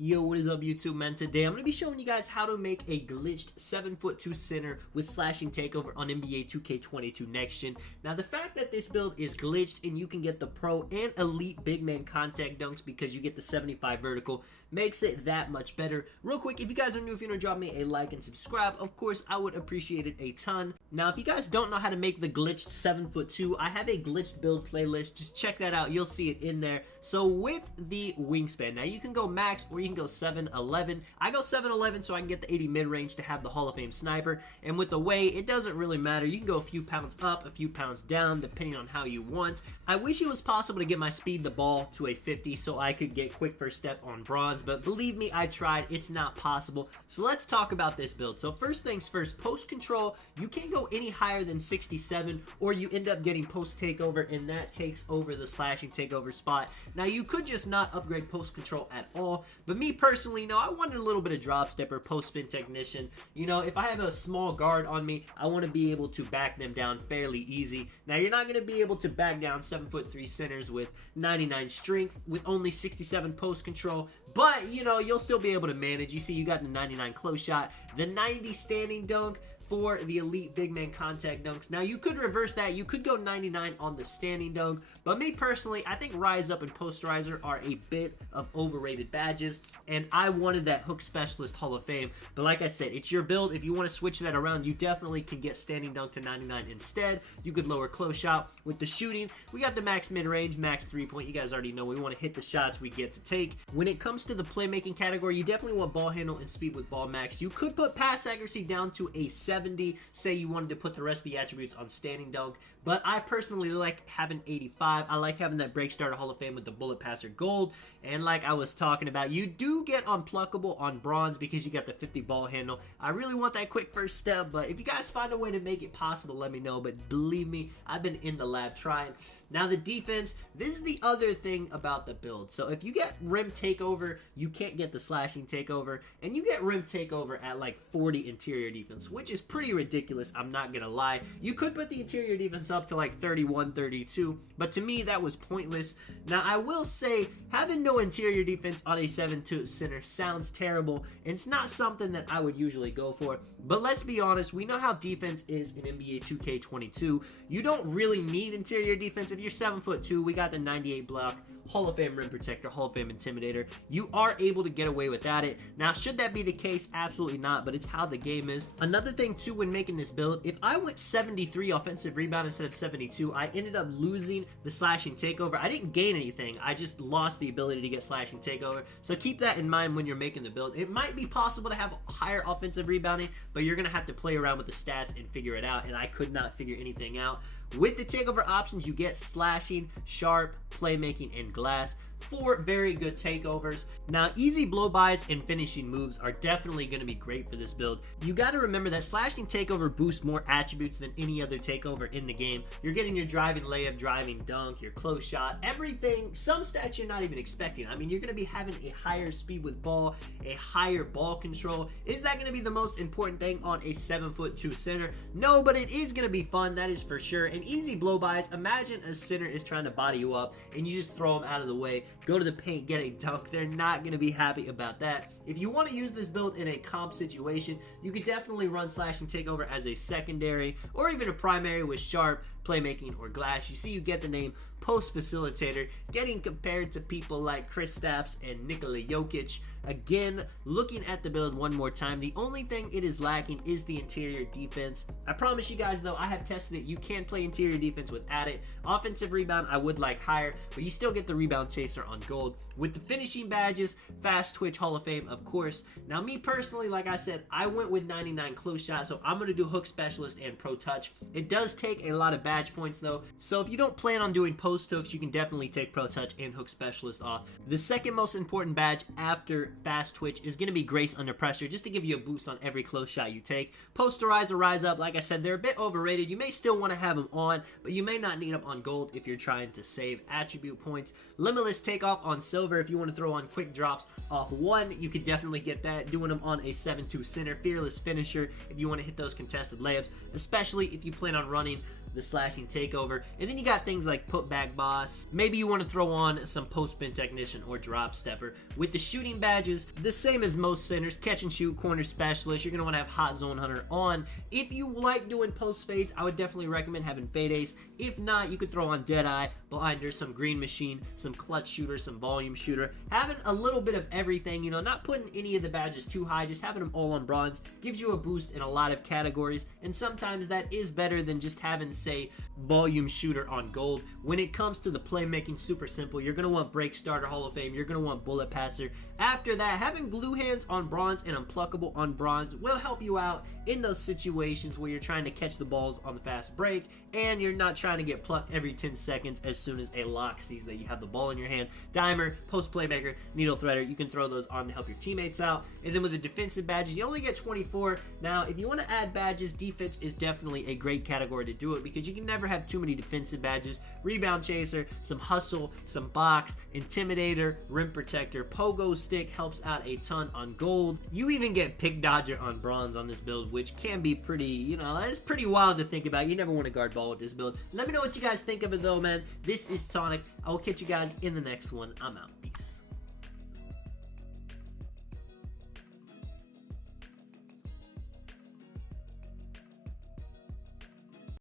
Yo, what is up YouTube, man? Today I'm going to be showing you guys how to make a glitched 7'2" center with slashing takeover on NBA 2K22 Next Gen. Now the fact that this build is glitched and you can get the pro and elite big man contact dunks because you get the 75 vertical makes it that much better. Real quick, if you guys are new, if you want to drop me a like and subscribe, of course I would appreciate it a ton. Now if you guys don't know how to make the glitched 7'2", I have a glitched build playlist. Just check that out, you'll see it in there. So with the wingspan, now you can go max or you can go 7'11". I go 7'11" so I can get the 80 mid-range to have the Hall of Fame sniper. And with the weight, it doesn't really matter. You can go a few pounds up, a few pounds down, depending on how you want. I wish it was possible to get my speed the ball to a 50 so I could get quick first step on bronze, but believe me, I tried. It's not possible. So let's talk about this build. So first things first, post control, you can't go any higher than 67 or you end up getting post takeover, and that takes over the slashing takeover spot. Now you could just not upgrade post control at all, but me personally, no, I wanted a little bit of drop stepper, post spin technician. You know, if I have a small guard on me, I want to be able to back them down fairly easy. Now you're not going to be able to back down 7'3" centers with 99 strength with only 67 post control, but you know, you'll still be able to manage. You see, you got the 99 close shot, the 90 standing dunk for the elite big man contact dunks. Now you could reverse that, you could go 99 on the standing dunk, but me personally, I think rise up and posterizer are a bit of overrated badges, and I wanted that hook specialist Hall of Fame. But like I said, it's your build. If you want to switch that around, you definitely can get standing dunk to 99 instead. You could lower close shot. With the shooting, we got the max mid-range, max 3-point. You guys already know we want to hit the shots we get to take. When it comes to the playmaking category, you definitely want ball handle and speed with ball max. You could put pass accuracy down to a 70, say you wanted to put the rest of the attributes on standing dunk, but I personally like having 85. I like having that break starter Hall of Fame with the bullet passer gold, and like I was talking about, you do get unpluckable on bronze because you got the 50 ball handle. I really want that quick first step, but if you guys find a way to make it possible, let me know. But believe me, I've been in the lab trying. Now the defense, this is the other thing about the build. So if you get rim takeover, you can't get the slashing takeover, and you get rim takeover at like 40 interior defense, which is pretty ridiculous, I'm not gonna lie. You could put the interior defense up to like 31, 32, but to me that was pointless. Now I will say, having no interior defense on a 7'2" center sounds terrible, and it's not something that I would usually go for, but let's be honest, we know how defense is in NBA 2K22. You don't really need interior defense. If you're 7'2", we got the 98 block, Hall of Fame rim protector, Hall of Fame intimidator. You are able to get away without it. Now should that be the case? Absolutely not, but it's how the game is. Another thing too, when making this build, if I went 73 offensive rebound instead of 72, I ended up losing the slashing takeover. I didn't gain anything, I just lost the ability to get slashing takeover. So keep that in mind when you're making the build. It might be possible to have higher offensive rebounding, but you're gonna have to play around with the stats and figure it out, and I could not figure anything out. With the takeover options, you get slashing, sharp, playmaking, and glass. 4 very good takeovers. Now, easy blow-bys and finishing moves are definitely going to be great for this build. You got to remember that slashing takeover boosts more attributes than any other takeover in the game. You're getting your driving layup, driving dunk, your close shot, everything, some stats you're not even expecting. I mean, you're going to be having a higher speed with ball, a higher ball control. Is that going to be the most important thing on a 7'2" center? No, but it is going to be fun, that is for sure. And easy blow-bys, imagine a center is trying to body you up and you just throw them out of the way, go to the paint, get a dunk. They're not going to be happy about that. If you want to use this build in a comp situation, you could definitely run slashing takeover as a secondary or even a primary with sharp, playmaking, or glass. You see, you get the name post facilitator, getting compared to people like Kristaps and Nikola Jokic. Again, looking at the build one more time, the only thing it is lacking is the interior defense. I promise you guys though, I have tested it, you can play interior defense without it. Offensive rebound I would like higher, but you still get the rebound chaser on gold. With the finishing badges, fast twitch Hall of Fame of course. Now me personally, like I said, I went with 99 close shot, so I'm going to do hook specialist and pro touch. It does take a lot of badge points though, so if you don't plan on doing post hooks, you can definitely take pro touch and hook specialist off. The second most important badge after fast twitch is going to be grace under pressure, just to give you a boost on every close shot you take. Posterize or rise up, like I said, they're a bit overrated. You may still want to have them on, but you may not need them on gold if you're trying to save attribute points. Limitless takeoff on silver if you want to throw on quick drops off 1, you could definitely get that. Doing them on a 7'2" center. Fearless finisher if you want to hit those contested layups, especially if you plan on running the slashing takeover. And then you got things like putback boss. Maybe you want to throw on some post spin technician or drop stepper. With the shooting badges, the same as most centers, catch and shoot, corner specialist. You're going to want to have hot zone hunter on. If you like doing post fades, I would definitely recommend having fade ace. If not, you could throw on deadeye, blinder, some green machine, some clutch shooter, some volume shooter. Having a little bit of everything, you know, not putting any of the badges too high, just having them all on bronze gives you a boost in a lot of categories, and sometimes that is better than just having, say, volume shooter on gold. When it comes to the playmaking, super simple. You're going to want break starter, Hall of Fame. You're going to want bullet passer. After that, having glue hands on bronze and unpluckable on bronze will help you out in those situations where you're trying to catch the balls on the fast break and you're not trying to get plucked every 10 seconds as soon as a lock sees that you have the ball in your hand. Dimer, post playmaker, needle threader, you can throw those on to help your teammates out. And then with the defensive badges, you only get 24. Now, if you want to add badges, defense is definitely a great category to do it because you can never have too many defensive badges. Rebound chaser, some hustle, some box, intimidator, rim protector, pogo stick helps out a ton on gold. You even get pick dodger on bronze on this build, which can be pretty, you know, it's pretty wild to think about. You never want to guard ball with this build. Let me know what you guys think of it though, man. This is Sonic. I will catch you guys in the next one. I'm out. Peace.